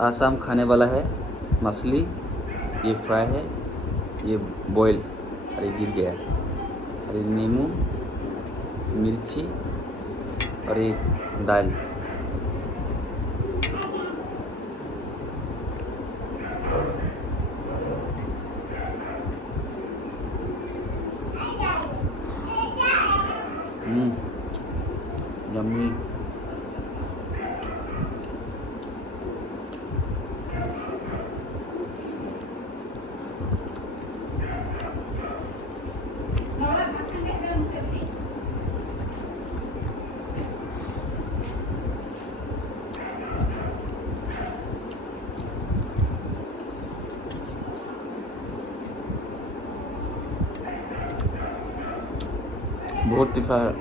आज हम खाने वाला है मछली, ये फ्राई है, ये बॉयल, और ये गिर गया, और ये नींबू, मिर्ची और ये दाल। यम्मी। बहुत तीखा है।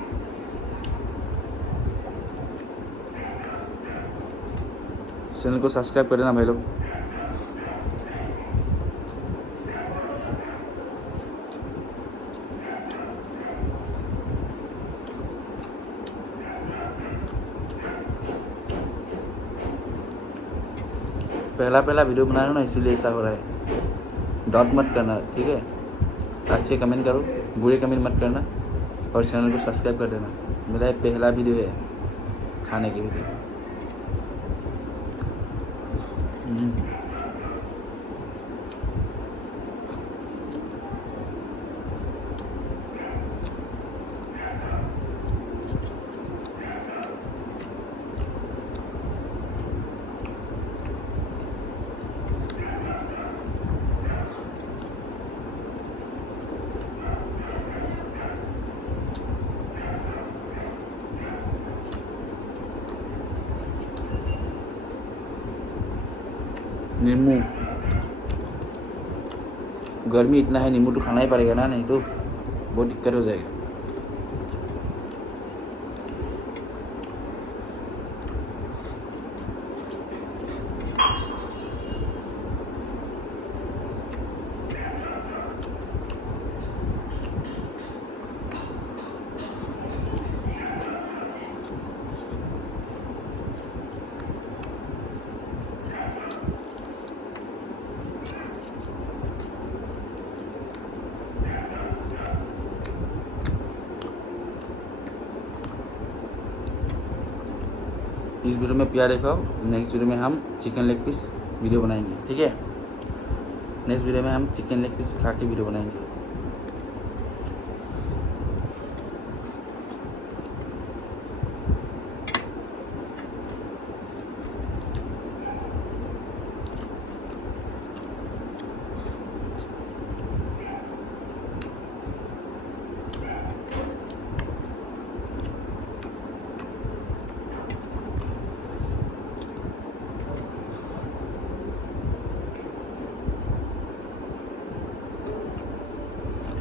चैनल को सब्सक्राइब कर देना भाई लोग। पहला वीडियो बना रहा हूँ ना, इसीलिए ऐसा हो रहा है। डॉट मत करना, ठीक है? अच्छे कमेंट करो, बुरे कमेंट मत करना, और चैनल को सब्सक्राइब कर देना। मेरा ये पहला वीडियो है खाने की वीडियो। नींबू, गर्मी इतना है, नींबू तो खाना ही पड़ेगा ना, नहीं तो बहुत दिक्कत हो जाएगा। इस वीडियो में प्यार रखो। नेक्स्ट वीडियो में हम चिकन लेग पीस वीडियो बनाएंगे, ठीक है? नेक्स्ट वीडियो में हम चिकन लेग पीस खा के वीडियो बनाएंगे।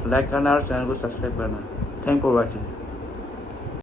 लाइक करना और चैनल को सब्सक्राइब करना। Thank for watching.